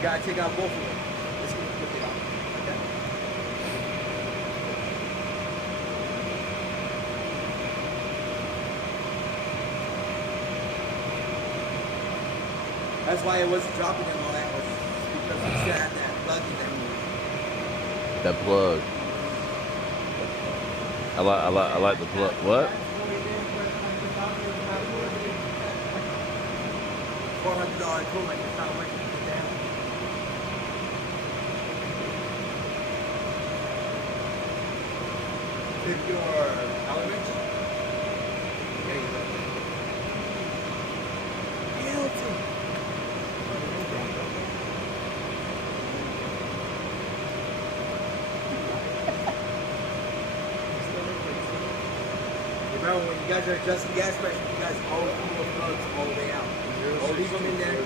You gotta take out both of them. Let's get it out. Okay. That's why it wasn't dropping them all that was because you still had that plug in there. That plug. I like the plug. What? $400 equipment. It's not working. Pick your element. There you go. Guilty. Remember when you guys are adjusting gas pressure, you guys always pull those plugs all the way out. Or leave them in there.